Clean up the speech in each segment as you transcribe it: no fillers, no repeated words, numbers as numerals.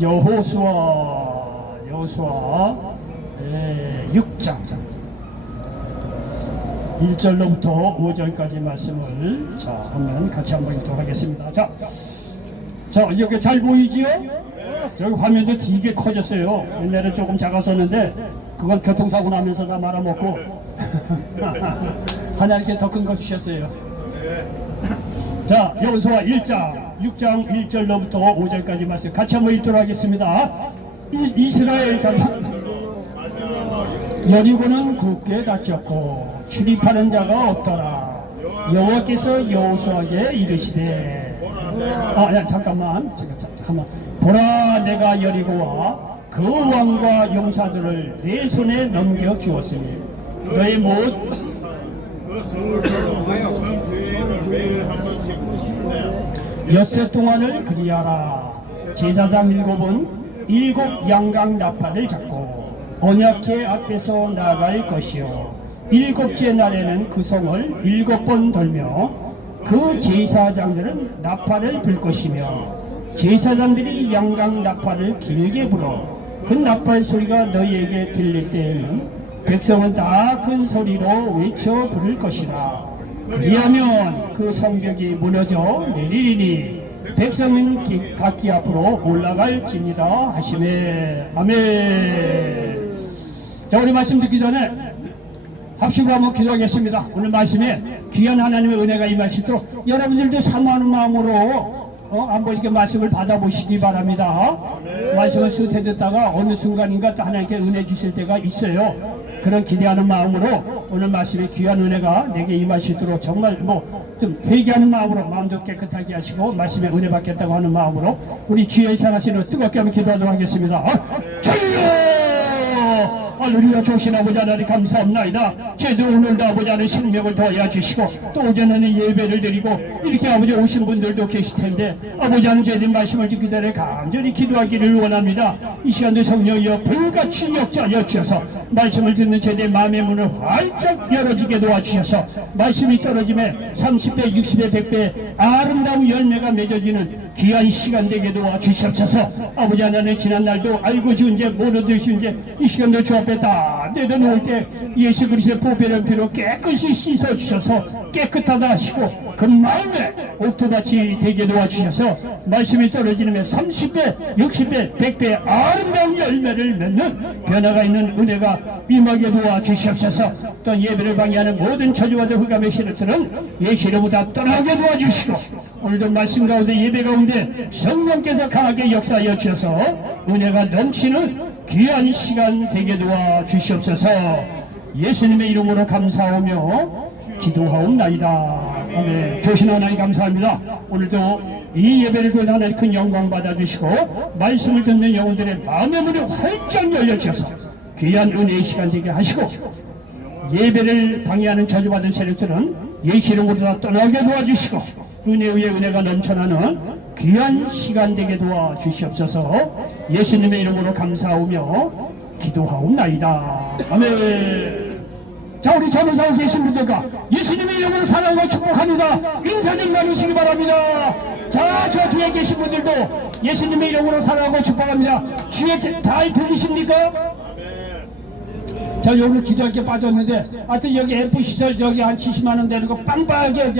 여호수아 6장 1절로부터 5절까지 말씀을 한번 같이 한번 읽도록 하겠습니다. 자, 이렇게 잘 보이지요? 저기 화면도 되게 커졌어요. 옛날에 조금 작았었는데 그건 교통사고 나면서 다 말아먹고 하나님께 더 큰 거 주셨어요. 자, 여호수아 1장 6장 1절로부터 5절까지 말씀 같이 한번 읽도록 하겠습니다. 이스라엘 자손 여리고는 굳게 닫혔고 출입하는 자가 없더라. 여호와께서 여호수아에게 이르시되 잠깐만 한번 보라, 내가 여리고와 그 왕과 용사들을 내 손에 넘겨 주었으니 너의 엿새 동안을 그리하라. 제사장 7은 7 양강 나팔을 잡고 언약궤 앞에서 나갈 것이요 7째 날에는 그 성을 7번 돌며 그 제사장들은 나팔을 불 것이며 제사장들이 양강 나팔을 길게 불어 그 나팔 소리가 너희에게 들릴 때에는 백성은 다 큰 소리로 외쳐 부를 것이다. 그리하면 그 성벽이 무너져 내리리니 백성은 각기 앞으로 올라갈지니라 하시매. 아멘. 자, 우리 말씀 듣기 전에 합심으로 한번 기도하겠습니다. 오늘 말씀에 귀한 하나님의 은혜가 임하시도록 여러분들도 사모하는 마음으로 한번 이렇게 말씀을 받아보시기 바랍니다. 말씀을 수태 듣다가 어느 순간인가 또 하나님께 은혜 주실 때가 있어요. 그런 기대하는 마음으로 오늘 말씀에 귀한 은혜가 내게 임하시도록 정말 좀 회개하는 마음으로 마음도 깨끗하게 하시고 말씀에 은혜 받겠다고 하는 마음으로 우리 주의 일찬하시는 뜨겁게 한번 기도하도록 하겠습니다. 주여! 할렐루야. 조신 아버지 하나님 감사합니다. 저희도 오늘도 아버지 하나님 생명을 도와주시고 또 오전에는 예배를 드리고 이렇게 아버지 오신 분들도 계실 텐데 아버지 하나님 저희들 말씀을 듣기 전에 간절히 기도하기를 원합니다. 이 시간도 성령이여 불같이 역사하여 주셔서 말씀을 듣는 저희들 마음의 문을 활짝 열어지게 도와주셔서 말씀이 떨어짐에 30배 60배 100배 아름다운 열매가 맺어지는 귀한 시간 되게 도와주시옵소서. 아버지 하나님 지난날도 알고 지은 죄 모르듯이 죄 이 시간도 주 앞에 다 내려놓을 때 예수 그리스도의 보배를 피로 깨끗이 씻어주셔서 깨끗하다 하시고 그 마음에 옥토밭이 되게 도와주셔서 말씀이 떨어지는 30배 60배 100배 아름다운 열매를 맺는 변화가 있는 은혜가 임하게 도와주시옵소서. 또 예배를 방해하는 모든 저주와도 흑암의 신들은 예시로보다 떠나게 도와주시고 오늘도 말씀 가운데 예배 가운데 성령께서 강하게 역사하여 주셔서 은혜가 넘치는 귀한 시간 되게 도와주시옵소서. 예수님의 이름으로 감사하며 기도하옵나이다. 아멘. 조신 하나님 감사합니다. 오늘도 이 예배를 통해서 하나님 큰 영광 받아주시고 말씀을 듣는 영혼들의 마음의 문이 활짝 열려주셔서 귀한 은혜의 시간 되게 하시고 예배를 방해하는 저주받은 세력들은 예수 이름으로 다 떠나게 도와주시고 은혜 위에 은혜가 넘쳐나는 귀한 시간 되게 도와주시옵소서. 예수님의 이름으로 감사하며 기도하옵나이다. 아멘. 자, 우리 전우사에 계신 분들과 예수님의 이름으로 사랑하고 축복합니다. 인사 좀 나누시기 바랍니다. 자, 저 뒤에 계신 분들도 예수님의 이름으로 사랑하고 축복합니다. 주의 다 들리십니까? 자, 오늘 기도할 게 빠졌는데 하여튼 여기 F시설 저기 한 70만원 되는 거 빵빵하게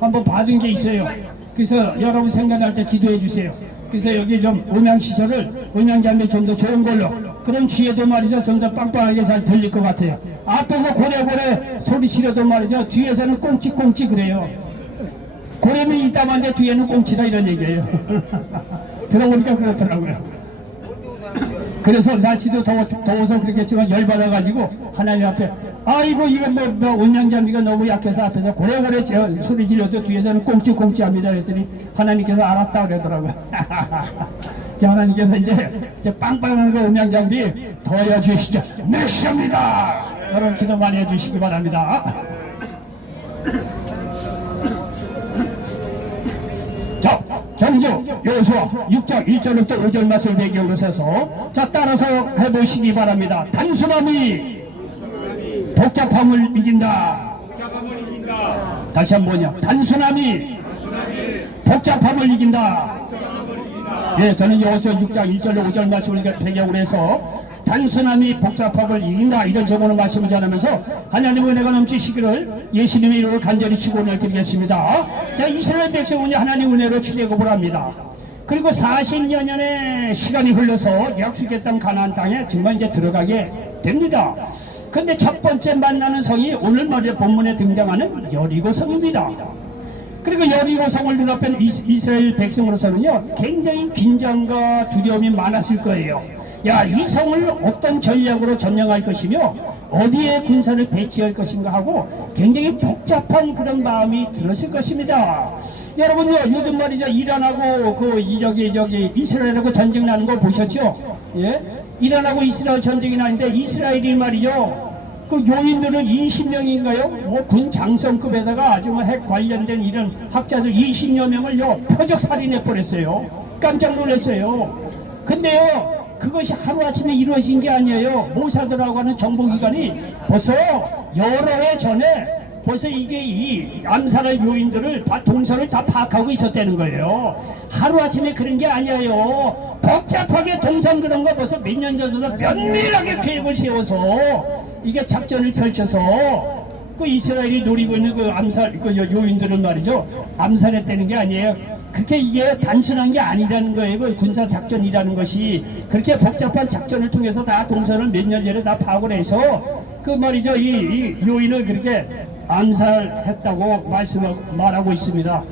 한번 받은 게 있어요. 그래서 여러분 생각날 때 기도해 주세요. 그래서 여기 좀 음향시설을 음향장비 좀 더 좋은 걸로 그럼 뒤에도 말이죠 좀 더 빵빵하게 잘 들릴 것 같아요. 앞에서 고래고래 소리 치려도 말이죠 뒤에서는 꽁찌꽁찌 그래요. 고래는 이따만데 뒤에는 꽁치다 이런 얘기예요. 들어보니까 그렇더라고요. 그래서 날씨도 더워서 그렇겠지만 열받아가지고 하나님 앞에 아이고 이거 뭐 음향장비가 너무 약해서 앞에서 고래고래 소리 질러도 뒤에서는 꽁찌꽁찌 합니다 그랬더니 하나님께서 알았다 그러더라고요. 하나님께서 이제 빵빵한 거 음향장비 더해 주시죠. 메시아입니다. 여러분 기도 많이 해주시기 바랍니다. 자, 정주 여호수아 6장 1절부터 5절 말씀을 배경으로 서서 자 따라서 해보시기 바랍니다. 단순함이 복잡함을 이긴다. 다시 한번요. 단순함이 복잡함을 이긴다. 예, 저는 여호수아 6장 1절로 5절 말씀을 배경으로 해서 단순함이 복잡함을 이긴다 이런 제목의 말씀을 전하면서 하나님의 은혜가 넘치시기를 예수님의 이름으로 간절히 축원을 드리겠습니다. 자, 이스라엘 백성은 하나님 은혜로 출애굽을 합니다. 그리고 40여년의 시간이 흘러서 약속의 땅 가나안 땅에 정말 이제 들어가게 됩니다. 근데 첫 번째 만나는 성이 오늘 말의 본문에 등장하는 여리고 성입니다. 그리고 여리고 성을 눈앞에 이스라엘 백성으로서는요 굉장히 긴장과 두려움이 많았을 거예요. 야, 이 성을 어떤 전략으로 점령할 것이며 어디에 군사를 배치할 것인가 하고 굉장히 복잡한 그런 마음이 들었을 것입니다. 여러분요, 요즘 말이죠, 이란하고 저기 이스라엘하고 전쟁 나는 거 보셨죠? 예? 이란하고 이스라엘 전쟁이 나는데 이스라엘이 말이죠, 그 요인들은 20명인가요? 뭐 군 장성급에다가 아주 핵 관련된 이런 학자들 20여 명을요 표적 살인해 버렸어요. 깜짝 놀랐어요. 근데요, 그것이 하루아침에 이루어진 게 아니에요. 모사드라고 하는 정보기관이 벌써 여러 해 전에 벌써 이게 이 암살할 요인들을 동선을 다 파악하고 있었다는 거예요. 하루아침에 그런 게 아니에요. 복잡하게 동선 그런 거 벌써 몇 년 전부터 면밀하게 계획을 세워서 이게 작전을 펼쳐서 그 이스라엘이 노리고 있는 그 암살 그 요인들을 말이죠, 암살했다는 게 아니에요. 그렇게 이게 단순한 게 아니라는 거예요. 그 군사 작전이라는 것이 그렇게 복잡한 작전을 통해서 다 동선을 몇 년 전에 다 파악을 해서 그 말이죠, 이 요인을 그렇게 암살했다고 말하고 있습니다.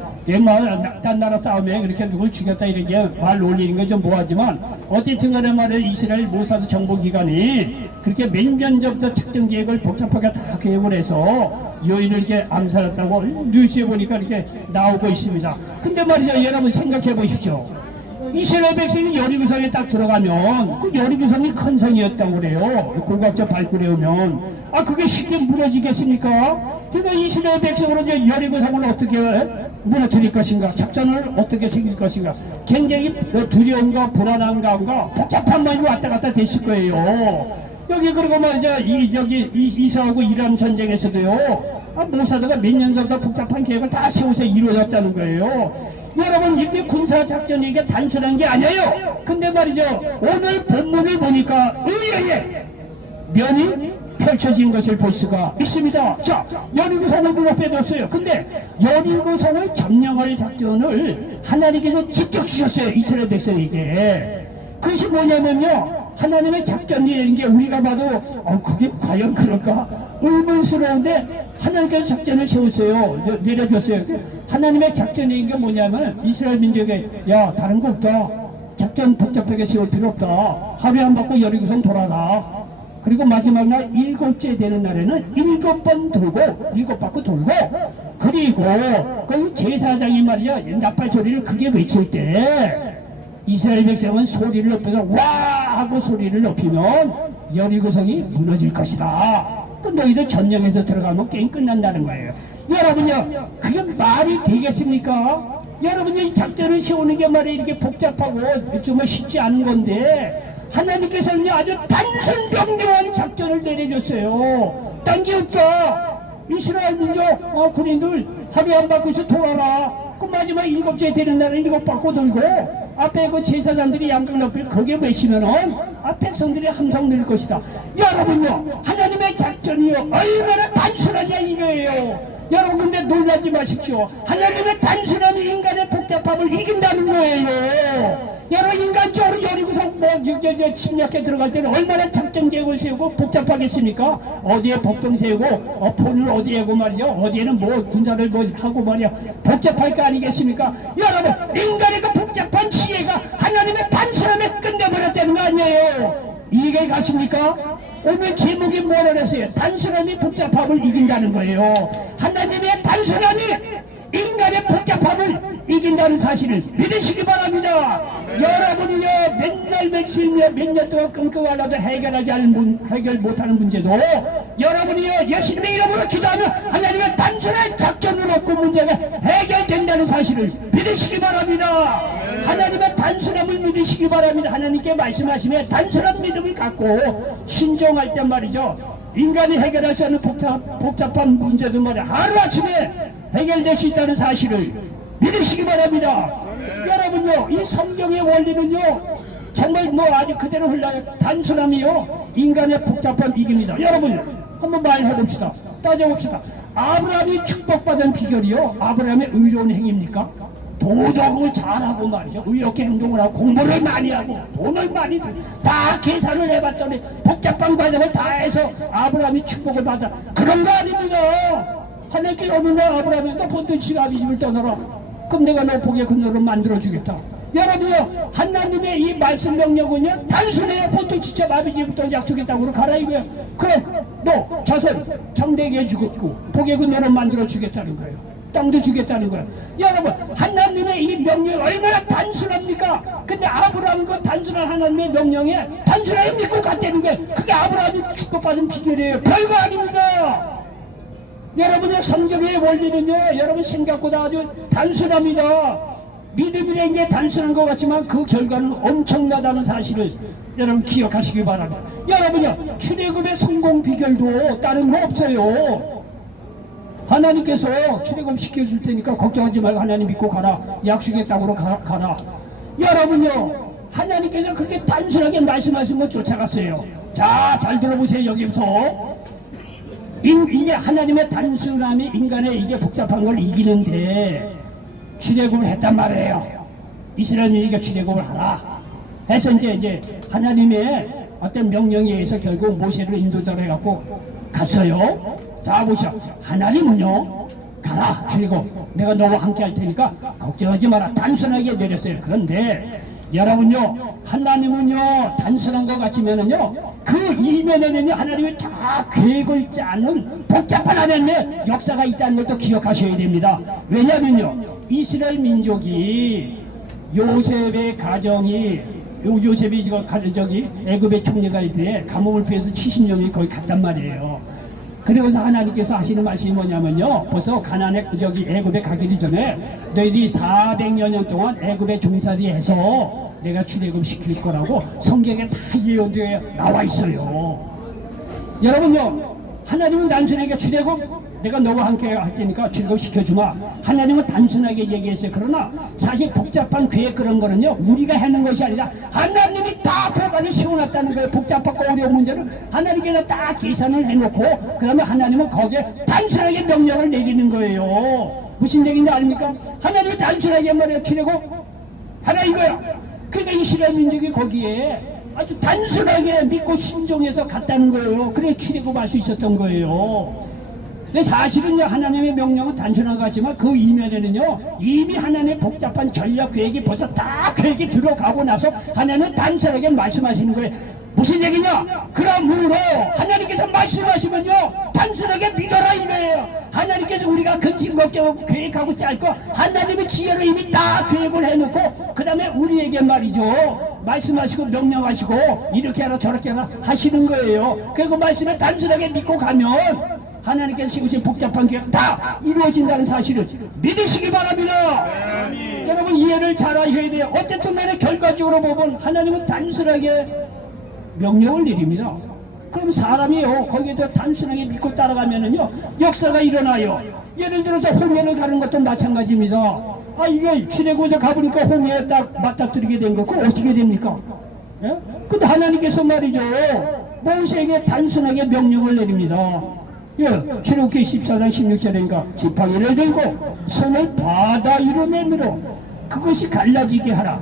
딴 나라 싸움에 그렇게 누굴 죽였다 이런 게 말 올리는 건 좀 뭐하지만 어쨌든 간에 말이에요, 이스라엘 모사드 정보기관이 그렇게 몇 년 전부터 작전 계획을 복잡하게 다 계획을 해서 요인을 이렇게 암살했다고 뉴스에 보니까 이렇게 나오고 있습니다. 근데 말이죠, 여러분 생각해 보십시오. 이스라엘 백성이 여리고성에 딱 들어가면 그 여리고성이 큰 성이었다고 그래요. 고각자 밟고 내오면 그게 쉽게 무너지겠습니까? 그러니까 이스라엘 백성으로 이제 여리고성을 어떻게 무너뜨릴 것인가, 작전을 어떻게 생길 것인가, 굉장히 두려움과 불안한 감과 복잡한 마음이 왔다 갔다 됐을 거예요. 여기 그리고 말이죠, 여기 이스라엘하고 이란 전쟁에서도요 모사드가 몇 년 전부터 복잡한 계획을 다 세워서 이루어졌다는 거예요. 여러분, 이게 군사작전이 이게 단순한 게 아니에요. 근데 말이죠, 오늘 본문을 보니까 의외의 면이 펼쳐진 것을 볼 수가 있습니다. 자, 여리고성을 눈앞에 뒀어요. 근데 여리고성을 점령할 작전을 하나님께서 직접 주셨어요, 이스라엘 백성에게. 그것이 뭐냐면요, 하나님의 작전이라는 게 우리가 봐도 그게 과연 그럴까 의문스러운데 하나님께서 작전을 세웠어요. 내려줬어요. 하나님의 작전인 게 뭐냐면 이스라엘 민족에 야, 다른 거 없다, 작전 복잡하게 세울 필요 없다, 하루에 한 바퀴 여리고성 돌아라. 그리고 마지막 날 7째 되는 날에는 7번 돌고 7바퀴 돌고, 그리고 그 제사장이 말이야 나팔 소리를 크게 외칠 때 이스라엘 백성은 소리를 높여서 와 하고 소리를 높이면 여리고성이 무너질 것이다. 그 너희들 전령에서 들어가면 게임 끝난다는 거예요. 여러분요, 그게 말이 되겠습니까? 여러분이 이 작전을 세우는 게 말이야 이렇게 복잡하고 정말 쉽지 않은 건데 하나님께서는 아주 단순 명료한 작전을 내려줬어요. 딴 게 없다. 이스라엘 민족 군인들 하루에 한 바퀴씩 돌아라. 그 마지막 7째 되는 날은 7바퀴 돌고 앞에 그 제사장들이 양각 높이를 거기에 외치면은 백성들이 함성 낼 것이다. 여러분요, 하나님의 작전이요 얼마나 단순하냐 이거예요. 여러분, 근데 놀라지 마십시오. 하나님의 단순한 인간의 복잡함을 이긴다는 거예요. 여러분, 인간적으로 여리고성 침략해 들어갈 때는 얼마나 작전 계획을 세우고 복잡하겠습니까? 어디에 복병 세우고 폰을 어디에 하고 말이야, 어디에는 뭐 군사를 뭐 하고 말이야, 복잡할 거 아니겠습니까? 여러분, 인간의 그 복잡한 지혜가 하나님의 단순함에 끝내버렸다는 거 아니에요. 이게 가십니까? 오늘 제목이 뭐라 그랬어요? 단순함이 복잡함을 이긴다는 거예요. 하나님의 단순함이 인간의 복잡함을 이긴다는 사실을 믿으시기 바랍니다. 여러분이요, 맨날 몇 년 동안 끙끙하려도 해결 못하는 문제도 여러분이요 예수님의 이름으로 기도하면 하나님의 단순한 작전을 얻고 문제가 해결된다는 사실을 믿으시기 바랍니다. 하나님의 단순함을 믿으시기 바랍니다. 하나님께 말씀하시면 단순한 믿음을 갖고 신정할 때 말이죠, 인간이 해결할 수 없는 복잡한 문제도 말이야 하루아침에 해결될 수 있다는 사실을 믿으시기 바랍니다. 여러분요, 이 성경의 원리는요, 정말 뭐 아주 그대로 흘러요. 단순함이요, 인간의 복잡함 이깁니다. 여러분, 한번 말해봅시다. 따져봅시다. 아브라함이 축복받은 비결이요, 아브라함의 의로운 행위입니까? 도덕을 잘하고 말이죠. 의롭게 행동을 하고 공부를 많이 하고 돈을 많이 들고 다 계산을 해봤더니 복잡한 과정을 다 해서 아브라함이 축복을 받아. 그런 거 아닙니다. 하나님께 오면 아브라함이 너 본뜬 지갑이 집을 떠나라. 그럼 내가 너 복의 근로를 만들어주겠다. 여러분요, 하나님의 이 말씀 명령은요, 단순해요. 보통 진짜 아비지부터 약속했다고 가라 이거야. 그럼 너 자손 정대게 해주겠고 복의 근로를 만들어주겠다는 거예요. 땅도 주겠다는 거예요. 여러분, 하나님의 이 명령이 얼마나 단순합니까? 근데 아브라함 그 단순한 하나님의 명령에 단순하게 믿고 갔다는 게 그게 아브라함이 축복받은 비결이에요. 별거 아닙니다. 여러분의 성경의 원리는요, 여러분 생각보다 아주 단순합니다. 믿음이라는 게 단순한 것 같지만 그 결과는 엄청나다는 사실을 여러분 기억하시기 바랍니다. 여러분요, 출애굽의 성공 비결도 다른 거 없어요. 하나님께서 출애굽 시켜줄 테니까 걱정하지 말고 하나님 믿고 가라. 약속의 땅으로 가라. 여러분요, 하나님께서 그렇게 단순하게 말씀하신 것 쫓아갔어요. 자, 잘 들어보세요. 여기부터 이게 하나님의 단순함이 인간의 이게 복잡한 걸 이기는데 출애굽을 했단 말이에요. 이스라엘이니까 출애굽을 하라 해서 이제 하나님의 어떤 명령에 의해서 결국 모세를 인도자로 해갖고 갔어요. 자, 보시오. 하나님은요, 가라, 출애굽. 내가 너와 함께 할 테니까 걱정하지 마라. 단순하게 내렸어요. 그런데 여러분요, 하나님은요, 단순한 것 같지만은요, 그 이면에는요, 하나님이 다 계획을 짜는 복잡한 하나님의 역사가 있다는 것도 기억하셔야 됩니다. 왜냐면요, 이스라엘 민족이 요셉의 가정이 요셉이 저기 애굽의 총리가 때 가뭄을 피해서 70년이 거의 갔단 말이에요. 그리고서 하나님께서 하시는 말씀이 뭐냐면요, 벌써 가나안에 저기 애굽에 가기 전에 너희들이 400여 년 동안 애굽에 종살이 해서 내가 출애굽 시킬 거라고 성경에 다 예언되어 나와 있어요. 여러분요, 하나님은 단순하게 출애굽 내가 너와 함께 할 테니까 출애굽 시켜주마. 하나님은 단순하게 얘기했어요. 그러나 사실 복잡한 계획 그런 거는요, 우리가 하는 것이 아니라 하나님이 다 보관을 세워놨다는 거예요. 복잡하고 어려운 문제를 하나님께서 다 계산을 해놓고 그러면 하나님은 거기에 단순하게 명령을 내리는 거예요. 무슨 얘기인지 아닙니까? 하나님이 단순하게 말해요. 출애굽 하나 이거야. 그러니까 이스라엘 민족이 거기에 아주 단순하게 믿고 순종해서 갔다는 거예요. 그래 출애굽할 수 있었던 거예요. 근데 사실은요, 하나님의 명령은 단순한 것 같지만 그 이면에는요, 이미 하나님의 복잡한 전략 계획이 벌써 다 계획이 들어가고 나서 하나님은 단순하게 말씀하시는 거예요. 무슨 얘기냐? 그러므로 하나님께서 말씀하시면요, 단순하게 믿어라 이거예요. 하나님께서 우리가 근심 걱정하고 계획하고 짤 거 하나님의 지혜로 이미 다 계획을 해놓고 그 다음에 우리에게 말이죠, 말씀하시고 명령하시고 이렇게 하라 저렇게 하라 하시는 거예요. 그리고 말씀을 단순하게 믿고 가면 하나님께서 세우신 복잡한 계획 다 이루어진다는 사실을 믿으시기 바랍니다. 여러분 이해를 잘 하셔야 돼요. 어쨌든 간에 결과적으로 보면 하나님은 단순하게 명령을 내립니다. 그럼 사람이요, 거기에다 단순하게 믿고 따라가면은요, 역사가 일어나요. 예를 들어서 홍해를 가는 것도 마찬가지입니다. 아, 이게 출애굽에 가보니까 홍해에 딱 맞닥뜨리게 된 거, 그거 어떻게 됩니까? 예? 근데 하나님께서 말이죠, 모세에게 단순하게 명령을 내립니다. 예, 출애굽기 14장 16절인가 지팡이를 들고 손을 바다 위로 내밀어 그것이 갈라지게 하라.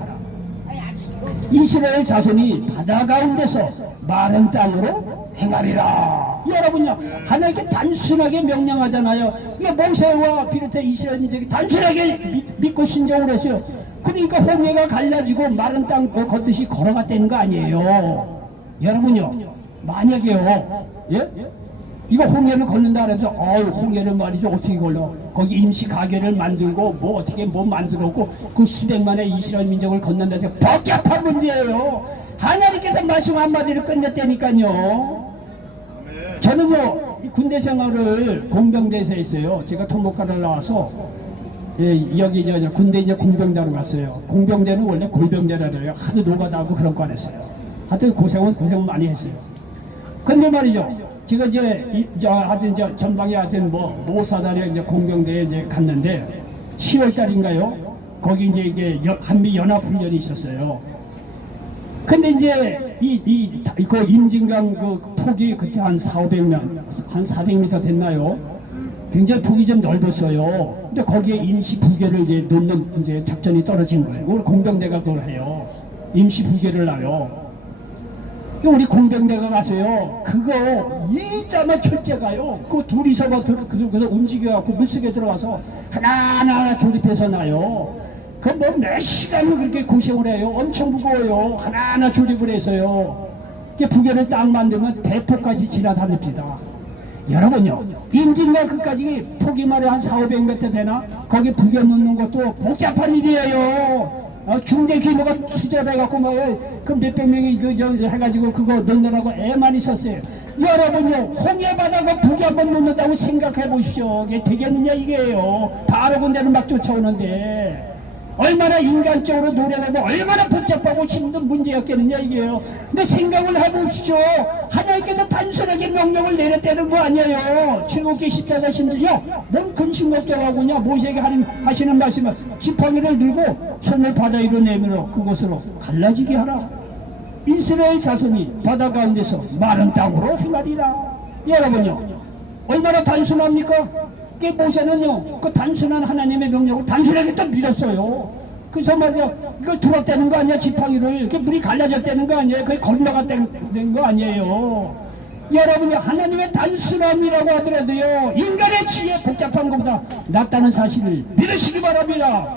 이스라엘 자손이 바다 가운데서 마른 땅으로 행하리라. 여러분요, 하나님께 단순하게 명령하잖아요. 이게 모세와 비롯해 이스라엘인들이 단순하게 믿고 순종을 했어요. 그러니까 홍해가 갈라지고 마른 땅 걷듯이 걸어갔다는 거 아니에요. 여러분요, 만약에요, 예? 이거 홍해를 걷는다 그래서 홍해를 말이죠 어떻게 걸러, 거기 임시 가게를 만들고 뭐 어떻게 뭐 만들었고 그 수백만의 이스라엘 민족을 건넌다 해서 복잡한 문제예요. 하나님께서 말씀 한마디를 끝냈다니까요. 저는요, 이 군대 생활을 공병대에서 했어요. 제가 통목과를 나와서 여기 군대 이제 공병대로 갔어요. 공병대는 원래 골병대라 그래요. 하도 노가다하고 그런 거 안 했어요. 하여튼 고생은 많이 했어요. 근데 말이죠, 제가 하여튼 전방에 하여튼 모사단에 이제 공병대에 이제 갔는데 10월 달인가요? 거기 이제 이게 한미 연합훈련이 있었어요. 근데 이제 그 임진강 그 폭이 그때 한 400m, 한 400m 됐나요? 굉장히 폭이 좀 넓었어요. 근데 거기에 임시 부계를 이제 놓는 이제 작전이 떨어진 거예요. 우리 공병대가 그걸 해요. 임시 부계를 놔요. 우리 공병대가 가서요, 그거 이자마 철제가요, 그 둘이서 그래서 움직여갖고 물속에 들어가서 하나하나 조립해서 놔요. 그 뭐 몇 시간을 그렇게 고생을 해요. 엄청 무거워요. 하나하나 조립을 해서요. 부계를 딱 만들면 대포까지 지나다닙니다. 여러분요, 임진강 끝까지 폭이 말이야 한 400~500m 되나? 거기 부계 넣는 것도 복잡한 일이에요. 중대 규모가 투자돼갖고 그 몇백 명이 해가지고 그거 넣느라고 애만 있었어요. 여러분요, 홍해바다가 부계 한번 넣는다고 생각해 보십시오. 이게 되겠느냐 이게요. 바로 군대는 막 쫓아오는데 얼마나 인간적으로 노력하고 얼마나 복잡하고 힘든 문제였겠느냐 이게요. 근데 생각을 해보십시오. 하나님께서 단순하게 명령을 내렸다는 거 아니에요. 출애굽기 10장 심지어 뭔 근심걱정하고냐. 모세에게 하시는 말씀은 지팡이를 들고 손을 바다 위로 내밀어 그곳으로 갈라지게 하라. 이스라엘 자손이 바다 가운데서 마른 땅으로 행하리라. 여러분요, 얼마나 단순합니까? 그 모세는요, 그 단순한 하나님의 명령을 단순하게 또 믿었어요. 그래서 말이야, 이걸 들었다는 거 아니야, 지팡이를. 이렇게 물이 갈라졌다는 거 아니에요. 그게 건너갔다는 거 아니에요. 여러분이 하나님의 단순함이라고 하더라도요, 인간의 지혜 복잡한 것보다 낫다는 사실을 믿으시기 바랍니다.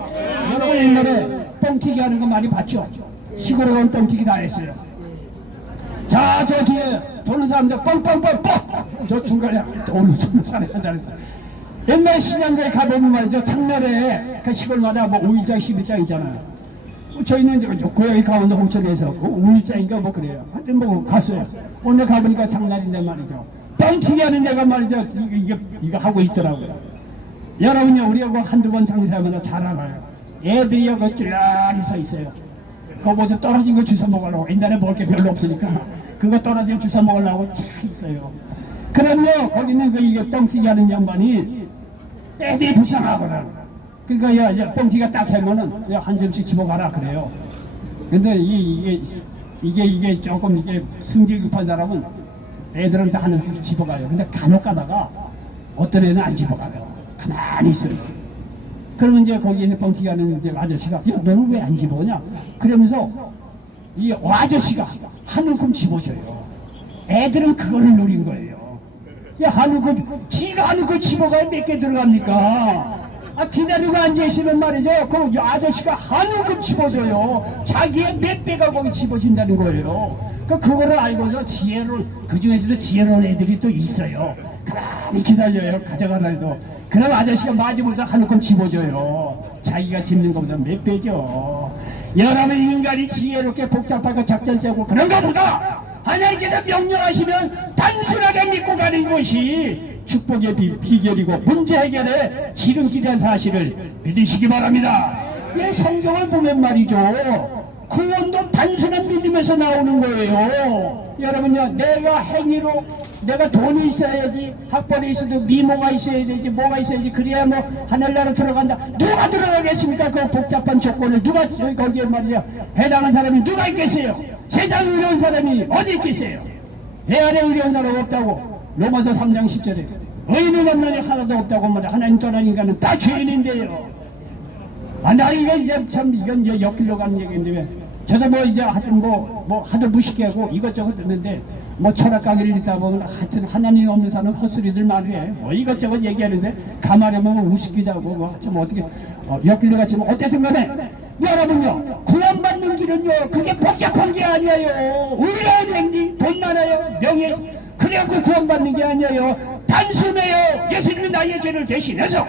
여러분 옛날에 뻥튀기 하는 거 많이 봤죠? 시골에 온 뻥튀기 다 했어요. 자, 저 뒤에 도는 사람들 뻥뻥뻥뻥! 저 중간에 오늘 도는 사람이 한 사람 있어요. 옛날 시장가에 가보면 말이죠, 장날에 그 시골마다 뭐 5일장 10일장 있잖아요. 저희는 이제 고향이 강원도 홍천에서 그 5일장인가 뭐 그래요. 하여튼 뭐 갔어요. 오늘 가보니까 장날인데 말이죠, 뻥튀기 하는 데가 말이죠, 이거 하고 있더라고요. 여러분요, 우리가 뭐 한두 번 장사하면 잘 알아요. 애들이 그 쭈라리 서 있어요. 그거 뭐좀 떨어진 거 주워 먹으려고. 옛날에 먹을 게 별로 없으니까 그거 떨어진 거 주워 먹으려고 참 있어요. 그럼요, 거기는 그 이게 뻥튀기 하는 양반이 애들이 불쌍하거든. 그러니까 야 뻥튀기가 딱 하면은 야, 한 점씩 집어가라 그래요. 근데 이게 조금 이게 승질 급한 사람은 애들은 다 한 점씩 집어가요. 근데 간혹 가다가 어떤 애는 안 집어가요. 가만히 있어요. 그러면 이제 거기 있는 뻥튀기 하는 이제 아저씨가 야, 너는 왜 안 집어오냐? 그러면서 이 아저씨가 한 움큼 집어줘요. 애들은 그거를 노린 거예요. 야, 한 움큼, 지가 한 움큼 집어가야 몇 개 들어갑니까? 기다리고 앉아있으면 말이죠, 그 아저씨가 한 움큼 집어줘요. 자기의 몇 배가 거기 집어준다는 거예요. 그거를 알고서 지혜로운, 그 중에서도 지혜로운 애들이 또 있어요. 가만히 기다려요, 가져가라 해도. 그럼 아저씨가 마지못해 한 움큼 집어줘요. 자기가 집는 것보다 몇 배죠. 여러분, 인간이 지혜롭게 복잡하고 작전 짜고 그런가 보다 하나님께서 명령하시면 단순하게 믿고 가는 것이 축복의 비결이고 문제 해결의 지름길이라는 사실을 믿으시기 바랍니다. 이 성경을 보면 말이죠, 구원도 단순한 믿음에서 나오는 거예요. 여러분요, 내가 행위로, 내가 돈이 있어야지, 학벌이 있어도 미모가 있어야지, 뭐가 있어야지, 그래야 뭐 하늘나라 들어간다. 누가 들어가겠습니까? 그 복잡한 조건을 누가 거기에 말이야 해당한 사람이 누가 있겠어요? 세상 의로운 사람이 어디 있겠어요? 배 안에 의로운 사람 없다고 로마서 3장 10절에 의인은 없나니 하나도 없다고 말해. 하나님 떠난 인간은 다 죄인인데요. 나 이건 참 이건 옆길로 가는 얘기인데, 저도 뭐 이제 하여튼 뭐 하도 무식해 하고 이것저것 듣는데 뭐 철학 강의를 듣다 보면 하여튼 하나님이 없는 사람은 헛소리들 많이 해. 뭐 이것저것 얘기하는데 가만히 보면 우습기도 하고 뭐 좀 어떻게 옆길로 갔지만 어쨌든 간에 여러분요, 구원받는 길은요, 그게 복잡한 게 아니에요. 의로운 행위, 돈 많아요, 명예, 그래갖고 구원받는 게 아니에요. 단순해요. 예수님이 나의 죄를 대신해서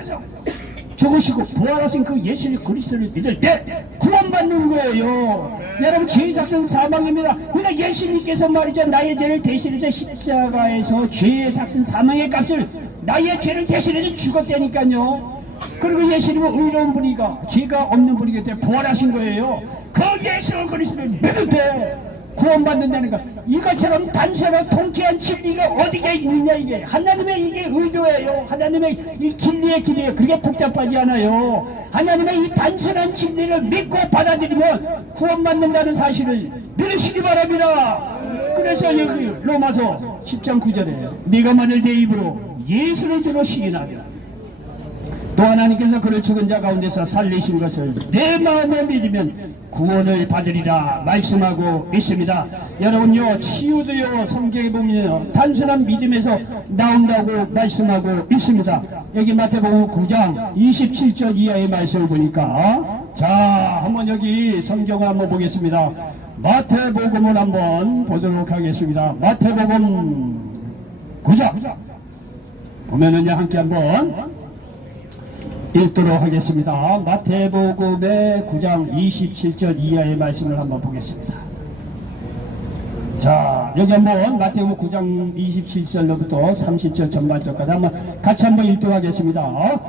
죽으시고 부활하신 그 예수님 그리스도를 믿을 때 구원받는 거예요. 여러분, 죄의 삭은 사망입니다. 그러나 예수님께서 말이죠, 나의 죄를 대신해서 십자가에서 죄의 삭은 사망의 값을 나의 죄를 대신해서 죽었다니까요. 그리고 예수님은 의로운 분이가 죄가 없는 분이기 때문에 부활하신 거예요. 그 예수 그리스도를 믿을 때 구원받는다는 거. 이것처럼 단순하고 통쾌한 진리가 어디가 있느냐. 이게 하나님의 이게 의도예요. 하나님의 이 진리의 길이에요. 그게 복잡하지 않아요. 하나님의 이 단순한 진리를 믿고 받아들이면 구원받는다는 사실을 믿으시기 바랍니다. 그래서 여기 로마서 10장 9절에 네가 만일 내 입으로 예수를 주로 시인하면 또 하나님께서 그를 죽은 자 가운데서 살리신 것을 내 마음에 믿으면 구원을 받으리라 말씀하고 있습니다. 여러분요, 치유도요 성경에 보면 단순한 믿음에서 나온다고 말씀하고 있습니다. 여기 마태복음 9장 27절 이하의 말씀을 보니까, 자, 한번 여기 성경을 한번 보겠습니다. 마태복음을 한번 보도록 하겠습니다. 마태복음 9장 보면은요, 함께 한번 읽도록 하겠습니다. 마태복음의 9장 27절 이하의 말씀을 한번 보겠습니다. 자, 여기 한번 마태복음 9장 27절로부터 30절 전반절까지 한번 같이 한번 읽도록 하겠습니다.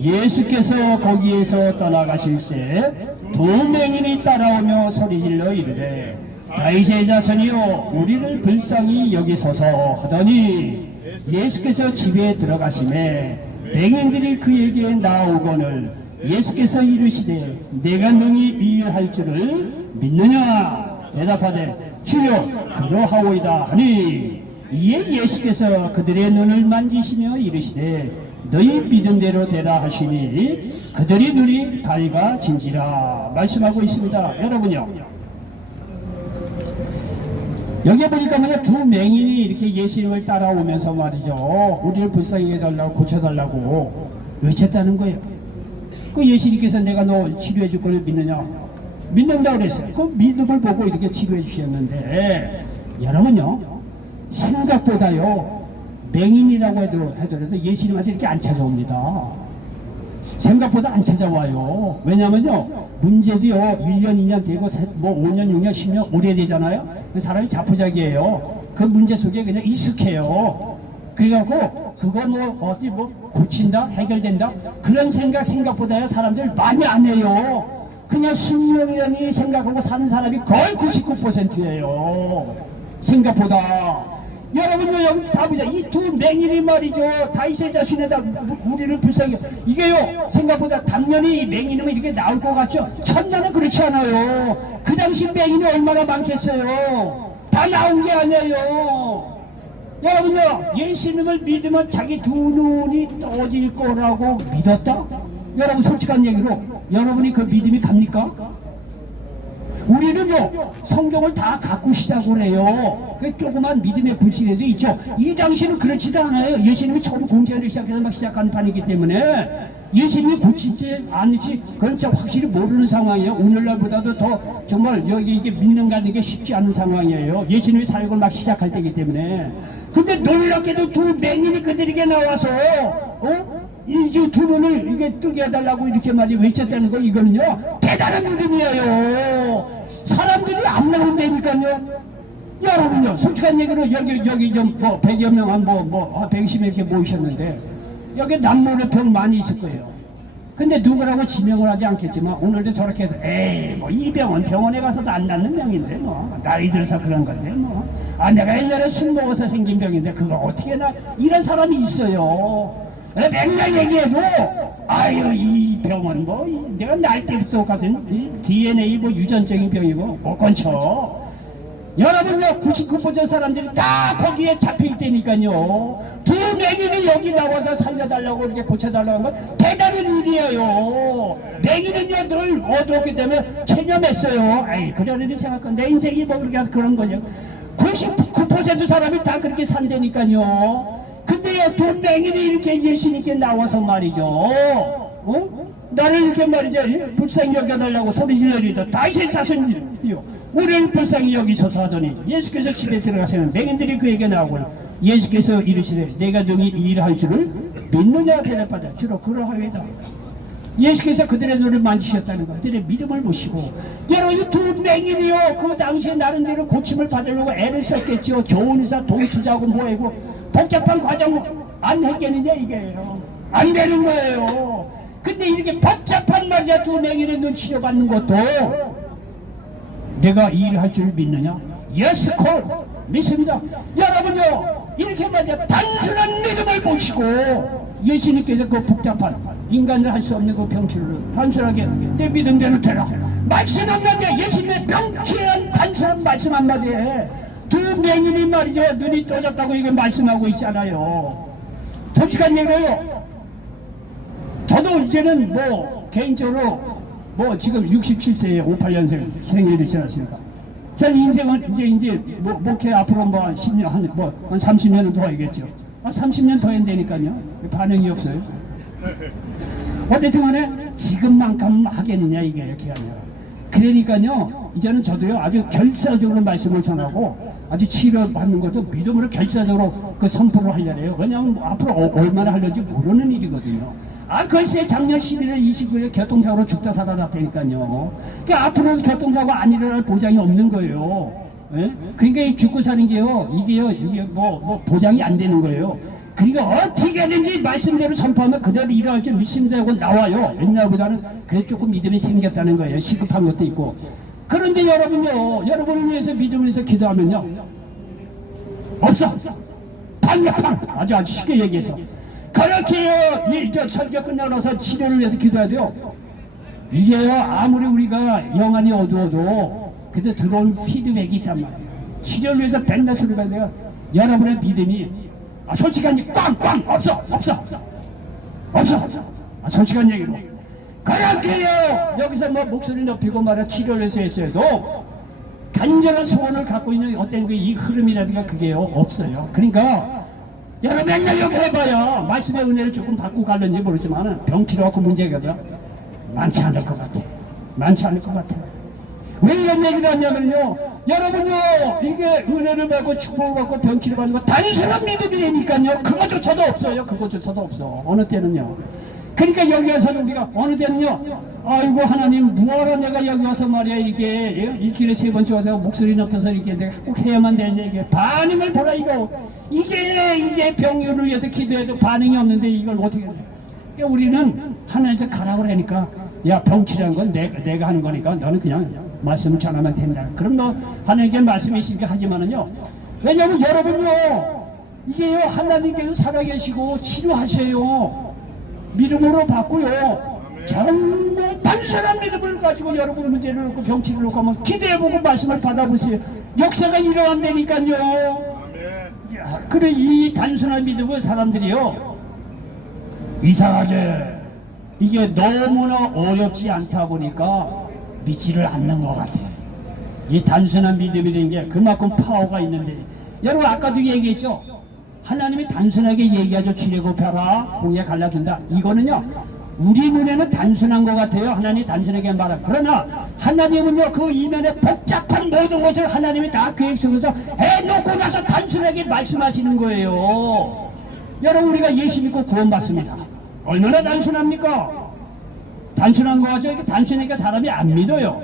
예수께서 거기에서 떠나가실새 두 맹인이 따라오며 소리질러 이르되 다윗의 자손이여 우리를 불쌍히 여기소서 하더니 예수께서 집에 들어가시매 맹인들이 그에게 나오거늘 예수께서 이르시되 내가 능히 이해할 줄을 믿느냐 대답하되 주여 그러하오이다 하니 이에 예수께서 그들의 눈을 만지시며 이르시되 너희 믿음대로 되라 하시니 그들의 눈이 밝아진지라 말씀하고 있습니다. 여러분요, 여기 보니까 뭐냐, 두 맹인이 이렇게 예수님을 따라오면서 말이죠, 우리를 불쌍히 해달라고 고쳐달라고 외쳤다는 거예요. 그 예수님께서 내가 너 치료해 줄 걸 믿느냐, 믿는다고 그랬어요. 그 믿음을 보고 이렇게 치료해 주셨는데, 여러분요, 생각보다요 맹인이라고 하더라도 예수님한테 이렇게 안 찾아옵니다. 생각보다 안 찾아와요. 왜냐면요, 문제도요 1년 2년 되고 뭐 5년 6년 10년 오래되잖아요. 사람이 자포자기예요. 그 문제 속에 그냥 익숙해요. 그래갖고 그거 뭐 어디 뭐 고친다 해결된다 그런 생각보다요 사람들 많이 안 해요. 그냥 숙명이라니 생각하고 사는 사람이 거의 99%예요 생각보다. 여러분요, 여기 다 보자. 이 두 맹인이 말이죠, 다윗의 자손에다 우리를 불쌍히, 이게요 생각보다 당연히 맹인이면 이렇게 나올 것 같죠. 천자는 그렇지 않아요. 그 당시 맹인이 얼마나 많겠어요. 다 나온 게 아니에요. 여러분요, 예수님을 믿으면 자기 두 눈이 떠질 거라고 믿었다? 여러분 솔직한 얘기로 여러분이 그 믿음이 갑니까? 우리는요 성경을 다 갖고 시작을 해요. 그 조그만 믿음의 불신에도 있죠. 이 당시는 그렇지도 않아요. 예수님이 처음 공개를 시작해서 막 시작한 판이기 때문에 예수님이 고치지 않을지 그건 진짜 확실히 모르는 상황이에요. 오늘날보다도 더 정말 여기 이게 믿는 가는 게 쉽지 않은 상황이에요. 예수님이 사역을 막 시작할 때이기 때문에. 근데 놀랍게도 두 맹인이 그들에게 나와서 이 두 눈을 이게 뜨게 해달라고 이렇게 말이 외쳤다는 거, 이거는요 대단한 믿음이에요. 사람들이 안 나온다니까요. 여러분요, 솔직한 얘기로 여기 좀 뭐 100여 명 한 뭐 120명 이렇게 모이셨는데 여기 남모르병 많이 있을 거예요. 근데 누구라고 지명을 하지 않겠지만 오늘도 저렇게 해도 에이 뭐 이 병은 병원에 가서도 안 낫는 병인데 뭐 나이 들어서 그런 건데 뭐 내가 옛날에 술 먹어서 생긴 병인데 그거 어떻게 나, 이런 사람이 있어요. 맨날 얘기해도 아유 이 병은 뭐 내가 날 때부터 같은 DNA 뭐 유전적인 병이고 못 건쳐. 여러분요 99% 사람들이 다 거기에 잡혀있다니까요. 두 맹인이 여기 나와서 살려달라고 이렇게 고쳐달라고 하는 건 대단한 일이에요. 맹인은요 늘 어두웠기 때문에 체념했어요. 아이 그러려니 생각한 내 인생이 뭐 그렇게 그런 거냐. 99% 사람이 다 그렇게 산다니까요. 근데요 두 맹인이 이렇게 예수님께 나와서 말이죠, 나를 이렇게 말이죠 불쌍히 여겨달라고 소리질러리다 다윗의 자손이요 우리를 불쌍히 여기소서 하더니 예수께서 집에 들어가시면 맹인들이 그에게 나오고 예수께서 이르시되 내가 능히 이 일을 할 줄을 믿느냐 대답하자 주로 그러하이다. 예수께서 그들의 눈을 만지셨다는 거, 그들의 믿음을 보시고. 여러분 이 두 맹인이요 그 당시에 나름대로 고침을 받으려고 애를 썼겠죠. 좋은 의사 돈 투자하고 뭐하고 복잡한 과정 안 했겠느냐 이게요. 안 되는 거예요. 근데 이렇게 복잡한 말이야 두 맹인의 눈 치료받는 것도 내가 이 일을 할 줄 믿느냐? 예스 콜 믿습니다. 여러분요 이렇게 말이야 단순한 믿음을 보시고 예수님께서 그 복잡한 인간들 할 수 없는 그 병치를 단순하게 내 믿음대로 되라 말씀 한마디에 예수님의 명쾌한 단순한 말씀 한마디에 두 맹인이 말이죠 눈이 떠졌다고 이게 말씀하고 있잖아요. 솔직한 얘기예요. 저도 이제는 뭐 개인적으로 뭐 지금 67세에 58년생 생일이 지났으니까 전 인생은 이제 뭐 목회 앞으로 뭐 한 10년 한 30년은 더 해야겠죠. 30년 더 해야 되니까요. 반응이 없어요. 어쨌든 간에 지금만큼 하겠느냐 이게 이렇게 아니라 그러니까요 이제는 저도요 아주 결사적으로 말씀을 전하고 아주 치료받는 것도 믿음으로 결사적으로 그 선포를 하려고 해요. 왜냐하면 뭐 앞으로 얼마나 하려는지 모르는 일이거든요. 글쎄 작년 11월 29일 교통사고로 죽다 살아났다니까요. 그러니까 앞으로 교통사고 안 일어날 보장이 없는 거예요. 예? 그러니까 이 죽고 사는 게요 이게 뭐 보장이 안 되는 거예요. 그러니까 어떻게 하든지 말씀대로 선포하면 그대로 일어날 줄 믿습니다 하고 나와요. 옛날보다는 그래 조금 믿음이 생겼다는 거예요. 시급한 것도 있고. 그런데 여러분요 여러분을 위해서 믿음을 위해서 기도하면요 없어. 반역한 아주 쉽게 얘기해서 그렇게요 저 설교 끝나고 나서 치료를 위해서 기도해야 돼요. 이게요 아무리 우리가 영안이 어두워도 그때 들어온 피드백이 있단 말이에요. 치료를 위해서 벤다 소리가 돼요. 여러분의 믿음이 솔직한 얘기 꽝꽝 없어. 솔직한 얘기로 그렇게요 여기서 뭐 목소리 높이고 말해 치료를 해서 했어도 간절한 소원을 갖고 있는 어떤 이 흐름이라든가 그게요 없어요. 그러니까 여러분 맨날 이렇게 해봐야 말씀의 은혜를 조금 받고 갈는지 모르지만 병치료하고 문제가 많지 않을 것 같아요. 왜 이런 얘기를 하냐면요 여러분요 이게 은혜를 받고 축복을 받고 병치료 받는 거 단순한 믿음이 되니까요 그것조차도 없어. 어느 때는요. 그러니까 여기 와서는 우리가 어느 때는요 아이고 하나님 뭐하러 내가 여기 와서 말이야 이게 일주일에 3번씩 와서 목소리 높여서 이렇게 내가 꼭 해야만 되는데 이게 반응을 보라 이게 병유를 위해서 기도해도 반응이 없는데 이걸 어떻게 해야 돼. 그러니까 우리는 하나님께서 가라고 하니까 야 병치료한 건 내가 하는 거니까 너는 그냥 말씀을 전하면 된다. 그럼 너 하나님께 말씀이 있으니까 하지만은요 왜냐하면 여러분요 이게요 하나님께서 살아계시고 치료하세요. 믿음으로 받고요 정말 단순한 믿음을 가지고 여러분 문제를 놓고 병치를 놓고 하면 기대해보고 말씀을 받아보세요. 역사가 일어난다니까요. 그래 이 단순한 믿음을 사람들이요 이상하게 이게 너무나 어렵지 않다 보니까 믿지를 않는 것 같아요. 이 단순한 믿음이라는 게 그만큼 파워가 있는데 여러분 아까도 얘기했죠. 하나님이 단순하게 얘기하죠. 출애굽해라 홍해 갈라준다. 이거는요 우리 눈에는 단순한 것 같아요. 하나님이 단순하게 말하고 그러나 하나님은요 그 이면에 복잡한 모든 것을 하나님이 다 계획 속에서 해놓고 나서 단순하게 말씀하시는 거예요. 여러분 우리가 예수 믿고 구원받습니다. 얼마나 단순합니까? 단순한 거 같죠? 이렇게 단순하니까 사람이 안 믿어요.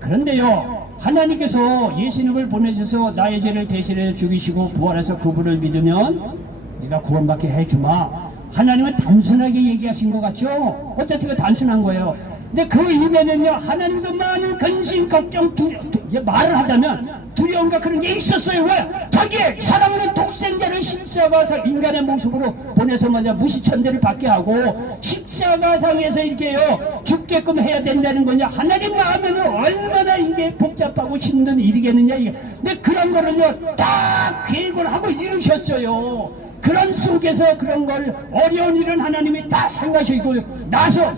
그런데요 하나님께서 예수님을 보내셔서 나의 죄를 대신해 죽이시고 부활해서 그분을 믿으면 네가 구원받게 해주마. 하나님은 단순하게 얘기하신 것 같죠? 어떻게 단순한 거예요. 근데 그 이면에는요 하나님도 많은 근심 걱정 말을 하자면 두려움과 그런 게 있었어요. 왜? 자기 사랑하는 독생자를 십자가상 인간의 모습으로 보내서 무시천대를 받게 하고 십자가상에서 이렇게요 죽게끔 해야 된다는 거냐. 하나님 마음에는 얼마나 이게 복잡하고 힘든 일이겠느냐 이게. 근데 그런 거는요 다 계획을 하고 이루셨어요. 그런 속에서 그런 걸 어려운 일은 하나님이 다 행하시고 나서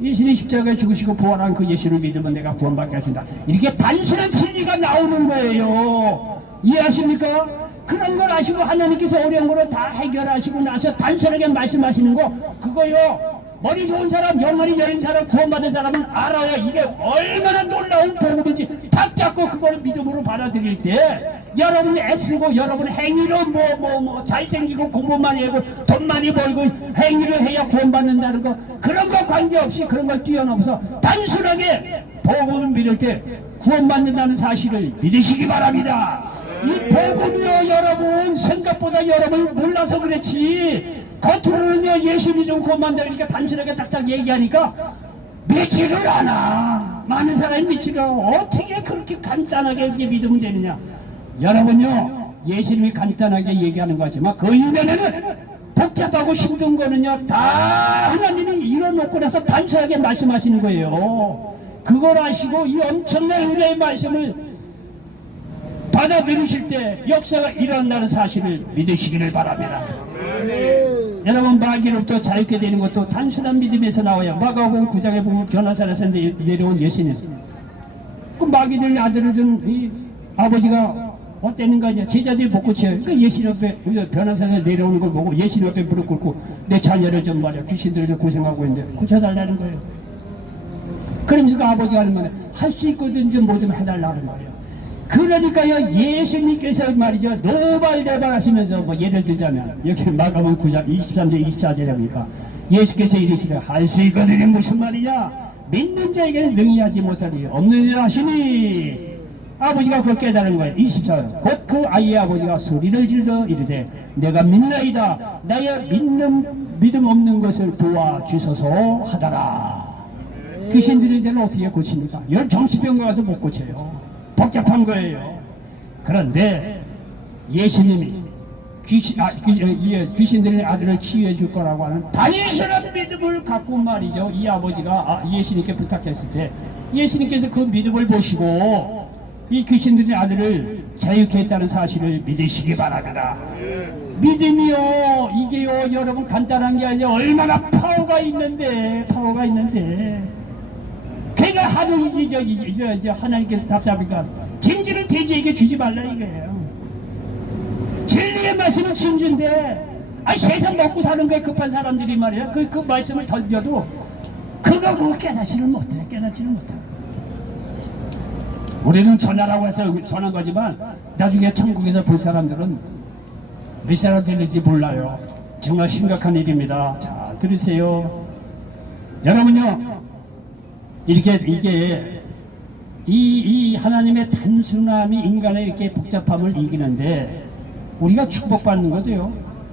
예수님이 십자가에 죽으시고 부활한 그 예수를 믿으면 내가 구원받게 해준다. 이렇게 단순한 진리가 나오는 거예요. 이해하십니까? 그런 걸 아시고 하나님께서 어려운 거를 다 해결하시고 나서 단순하게 말씀하시는 거 그거요 머리 좋은 사람 영혼이 열린 사람 구원받은 사람은 알아요. 이게 얼마나 놀라운 복음인지 딱 잡고 그걸 믿음으로 받아들일 때 여러분이 애쓰고 여러분 행위로 잘생기고 공부 많이 하고 돈 많이 벌고 행위를 해야 구원받는다는 거 그런 거 관계없이 그런 걸 뛰어넘어서 단순하게 복음을 믿을 때 구원받는다는 사실을 믿으시기 바랍니다. 이 복음이요 여러분 생각보다 여러분 몰라서 그렇지 겉으로는요 예수 믿으면 구원받는다니까 단순하게 딱딱 얘기하니까 믿지를 않아. 많은 사람이 믿지가 어떻게 그렇게 간단하게 이렇게 믿으면 되느냐. 여러분요, 예수님이 간단하게 얘기하는 거지만 그 이면에는 복잡하고 힘든 거는요 다 하나님이 이뤄놓고 나서 단순하게 말씀하시는 거예요. 그걸 아시고 이 엄청난 은혜의 말씀을 받아들이실 때 역사가 일어난다는 사실을 믿으시기를 바랍니다. 여러분, 마귀로부터 자유케 되는 것도 단순한 믿음에서 나와요. 마가복음 9장에 보면 변화산에서 내려온 예수님, 그 마귀들 아들을 둔 이 아버지가 어땠는가 하냐. 제자들이 못 고쳐요. 그 예수님 앞에 변화산에 내려오는 걸 보고 예수님 앞에 무릎 꿇고 내 자녀를 좀 말이야, 귀신들을 좀 고생하고 있는데 고쳐달라는 거예요. 그러면서 그 아버지가 하는 말은 할 수 있거든 좀 뭐 좀 해달라는 말이에요. 그러니까요, 예수님께서 말이죠, 노발대발 하시면서, 뭐 예를 들자면 여기 마가복음 9장 23절 24절에 보니까 예수께서 이르시되 할 수 있거든이 무슨 말이냐. 믿는 자에게는 능히 하지 못하리 없는 일 하시니. 아버지가 그걸 깨달은 거예요. 24절 곧 그 아이의 아버지가 소리를 질러 이르되 내가 믿나이다. 나의 믿음 없는 것을 도와주소서 하더라. 귀신들이 이제는 어떻게 고칩니까? 열 정신병가 가서 못 고쳐요. 복잡한 거예요. 그런데 예수님이 귀신들의 아들을 치유해 줄 거라고 하는 단순한 믿음을 갖고 말이죠, 이 아버지가 예수님께 부탁했을 때 예수님께서 그 믿음을 보시고 이 귀신들의 아들을 자유케 했다는 사실을 믿으시기 바랍니다. 믿음이요, 이게요 여러분 간단한 게 아니라 얼마나 파워가 있는데 걔가 하도 이제 하나님께서 답답하니까 진지를 돼지에게 주지 말라 이거예요. 진리의 말씀은 진주인데 세상 먹고 사는 거에 급한 사람들이 말이야 그 말씀을 던져도 그거 깨닫지를 못해. 우리는 전하라고 해서 전한 거지만 나중에 천국에서 볼 사람들은 몇 사람 될지 몰라요. 정말 심각한 일입니다. 자, 들으세요. 여러분요, 이게 이 하나님의 단순함이 인간의 이렇게 복잡함을 이기는데 우리가 축복받는 것도요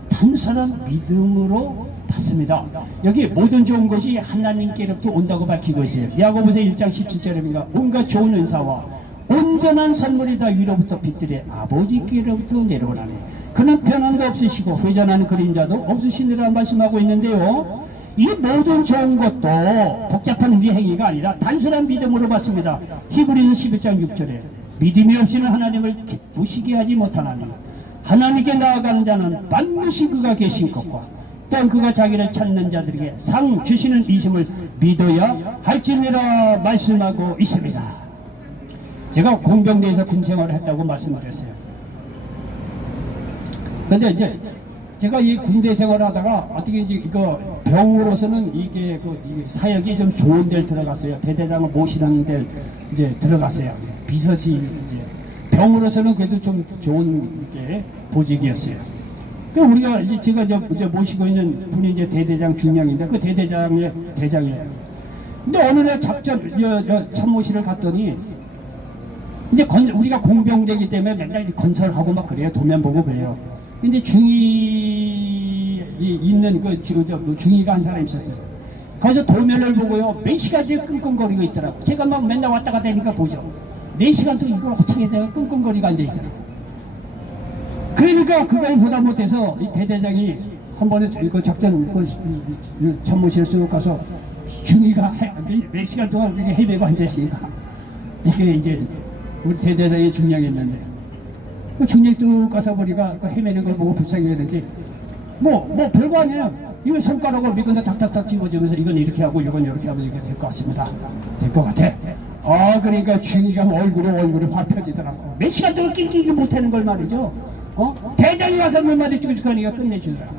단순한 믿음으로 받습니다. 여기 모든 좋은 것이 하나님께로부터 온다고 밝히고 있어요. 야고보서 1장 17절입니다. 온갖 좋은 은사와 온전한 선물이 다 위로부터 빛들의 아버지께로부터 내려오나니 그는 변함도 없으시고 회전하는 그림자도 없으시니라 말씀하고 있는데요, 이 모든 좋은 것도 복잡한 우리 행위가 아니라 단순한 믿음으로 받습니다. 히브리서 11장 6절에 믿음이 없이는 하나님을 기쁘시게 하지 못하나니 하나님께 나아가는 자는 반드시 그가 계신 것과 또한 그가 자기를 찾는 자들에게 상 주시는 이심을 믿어야 할지니라 말씀하고 있습니다. 제가 공병대에서 군생활을 했다고 말씀드렸어요. 근데 이제 제가 이 군대 생활을 하다가 어떻게 이제 이거 병으로서는 이게 사역이 좀 좋은 데를 들어갔어요. 대대장을 모시는 데를 이제 들어갔어요. 비서시 이제 병으로서는 그래도 좀 좋은 이렇게 보직이었어요. 그 우리가 이제 제가 이제 모시고 있는 분이 이제 대대장 중령인데 그 대대장의 대장이에요. 근데 어느 날 작전 참모실을 갔더니 이제 우리가 공병대기 때문에 맨날 건설하고 막 그래요. 도면 보고 그래요. 근데 중위 있는 중위가 한 사람이 있었어요. 거기서 도면을 보고요 몇 시간째 끙끙거리고 있더라고. 제가 막 맨날 왔다 갔다 하니까 보죠. 4시간 동안 이걸 어떻게 내가 끙끙거리고 앉아있더라고. 그러니까 그걸 보다 못해서 이 대대장이 한 번에 그 작전 참모실에 쑥 가서 중위가 몇 시간 동안 이렇게 헤매고 앉아있으니까 이게 이제 우리 대대장이 중량했는데 그 중량 뚝 가서 보니까 그 헤매는 걸 보고 불쌍해졌는지 뭐 별거 아니에요. 이거 손가락으로 미끈에 탁탁탁 집어주면서 이건 이렇게 하고 이건 이렇게 하면 이게 될 것 같습니다. 될 것 같아. 그러니까 중위가 얼굴에 화 펴지더라고. 몇 시간 동안 낑낑이 못하는 걸 말이죠. 대장이 와서 몇 마디 쭈글쭈글하니까 끝내주더라고.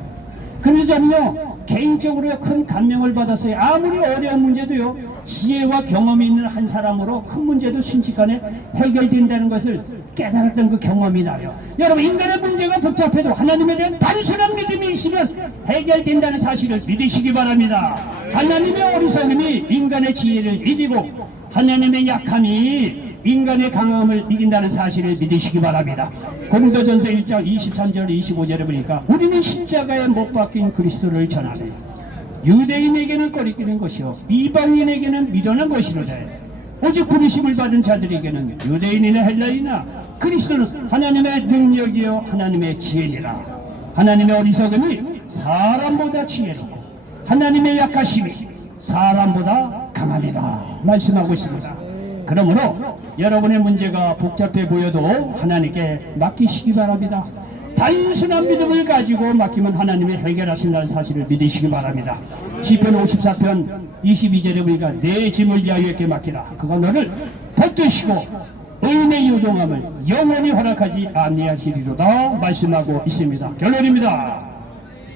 그래서 저는요 개인적으로 큰 감명을 받았어요. 아무리 어려운 문제도요 지혜와 경험이 있는 한 사람으로 큰 문제도 순식간에 해결된다는 것을 깨달았던 그 경험이 나요. 여러분, 인간의 문제가 복잡해도 하나님에 대한 단순한 믿음이 있으면 해결된다는 사실을 믿으시기 바랍니다. 하나님의 어리석음이 인간의 지혜를 이기고 하나님의 약함이 인간의 강함을 이긴다는 사실을 믿으시기 바랍니다. 고린도전서 1장 23절 25절에 보니까 우리는 십자가에 못 박힌 그리스도를 전하네. 유대인에게는 꺼리끼는 것이요 이방인에게는 미련한 것이로되 오직 부르심을 받은 자들에게는 유대인이나 헬라인이나 그리스도는 하나님의 능력이요 하나님의 지혜니라. 하나님의 어리석음이 사람보다 지혜롭고 하나님의 약하심이 사람보다 강하니라 말씀하고 있습니다. 그러므로 여러분의 문제가 복잡해 보여도 하나님께 맡기시기 바랍니다. 단순한 믿음을 가지고 맡기면 하나님이 해결하신다는 사실을 믿으시기 바랍니다. 시편 54편 22절에 보니까 내 짐을 야훼께 맡기라. 그가 너를 벗드시고 의인의 요동함을 영원히 허락하지 아니하시리로다 말씀하고 있습니다. 결론입니다.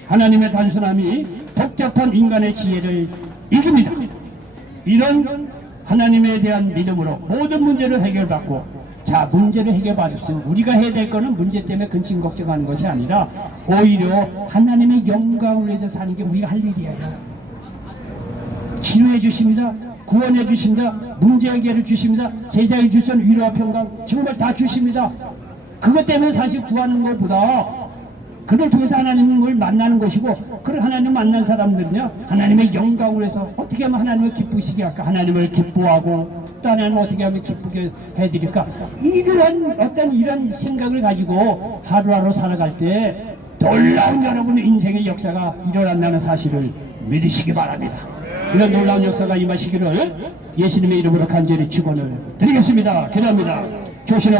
하나님의 단순함이 복잡한 인간의 지혜를 이깁니다. 이런 하나님에 대한 믿음으로 모든 문제를 해결받고, 자, 문제를 해결받았으면 우리가 해야 될 거는 문제 때문에 근심 걱정하는 것이 아니라 오히려 하나님의 영광을 위해서 사는 게 우리가 할 일이에요. 치료해 주십니다. 구원해 주십니다. 문제 해결해 주십니다. 제자해 주신 위로와 평강 정말 다 주십니다. 그것 때문에 사실 구하는 것보다 그를 통해서 하나님을 만나는 것이고, 그를 하나님 만난 사람들은요, 하나님의 영광을 위해서 어떻게 하면 하나님을 기쁘시게 할까, 하나님을 기뻐하고 또 하나님을 어떻게 하면 기쁘게 해드릴까, 이런 생각을 가지고 하루하루 살아갈 때 놀라운 여러분의 인생의 역사가 일어난다는 사실을 믿으시기 바랍니다. 이런 놀라운 역사가 임하시기를 예수님의 이름으로 간절히 축원을 드리겠습니다. 기도합니다. 조신한